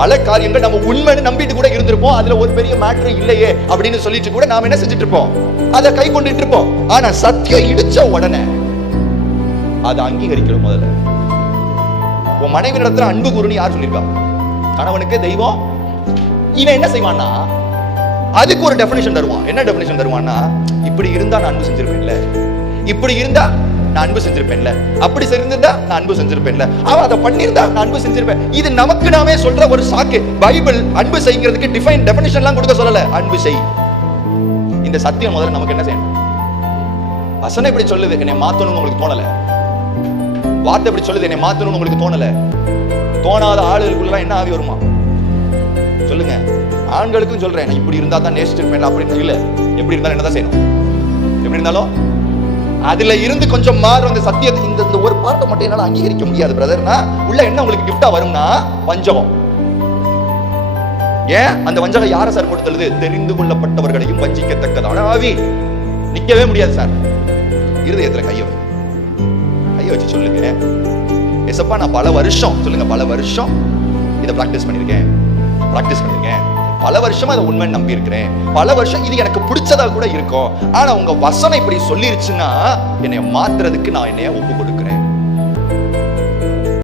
பல காரியங்கள் நம்ம உண்மைன்னு நம்பிட்டு கூட இருந்திருப்போம். அதுல ஒரு பெரிய மேட்டர் இல்லையே அப்படின்னு சொல்லிட்டு கூட நாம என்ன செஞ்சுட்டு இருப்போம், அதை கை கொண்டுட்டு இருப்போம். ஆனா சத்தியம் இடிச்ச உடனே அதை அங்கீகரிக்கணும். முதல்ல உன் மனைவி இடத்துல அன்பு கூறுன்னு யார் சொல்லியிருக்கா? கணவனுக்கு தெய்வம். இவன் என்ன செய்வான்னா அதுக்கு ஒரு டெபினிஷன் தருவான். என்ன டெபினிஷன் தருவான்னா, இப்படி இருந்தா நான் அன்பு செஞ்சிருப்பேன்ல, இப்படி இருந்தா நான் அன்பு செஞ்சிருப்பேன்ல, அப்படி செஞ்சிருந்தா நான் அன்பு செஞ்சிருப்பேன்ல, அவன் அதை பண்ணியிருந்தா நான் அன்பு செஞ்சிருப்பேன். இது நமக்கு நாமே சொல்ற ஒரு சாக்கு. பைபிள் அன்பு செய்கிறதுக்கு டெபினிஷன்லாம் கொடுக்க சொல்லல. அன்பு செய். இந்த சத்தியம் முதல்ல நமக்கு என்ன செய்யணும்? வசனம் இப்படி சொல்லுது, என்னை மாத்தணும்னு உங்களுக்கு தோணல. வார்த்தை இப்படி சொல்லுது, என்னை மாத்தணும்னு உங்களுக்கு தோணல. தோணாத ஆளுகளுக்குள்ள என்ன ஆவி வருமா சொல்லுங்க? ஆண்களுக்கும் சொல்றேன், இப்படி இருந்தா தான் நேசிச்சிருப்பேன் அப்படின்னு இல்ல. எப்படி இருந்தாலும் என்னதான் செய்யணும்? எப்படி இருந்தாலும் அதுல இருந்து கொஞ்சம் மாறும். அந்த சத்தியத்தை இந்த ஒரு பார்ட்டை மட்டும் என்னால அங்கீகரிக்க முடியாது பிரதர்னா உள்ள என்ன உங்களுக்கு கிஃப்டா வரும்னா வஞ்சகம். ஏன் அந்த வஞ்சகம் யாரை சார் போட்டு தள்ளுது? தெரிந்து கொள்ளப்பட்டவர்களையும் வஞ்சிக்கத்தக்கதான ஆவி. நிக்கவே முடியாது சார். இருதயத்துல கையை வச்சு சொல்லுங்க, ஏசப்பா நான் பல வருஷம், சொல்லுங்க, பல வருஷம் இதை பிராக்டிஸ் பண்ணிருக்கேன், பல வருஷமா அதை உண்மை நம்பி இருக்கிறேன், பல வருஷம் இது எனக்கு பிடிச்சதா கூட இருக்கும். ஆனா உங்க வசனம் இப்படி சொல்லிருச்சுன்னா என்னைய மாத்துறதுக்கு நான் என்னைய ஒப்பு கொடுக்கிறேன்.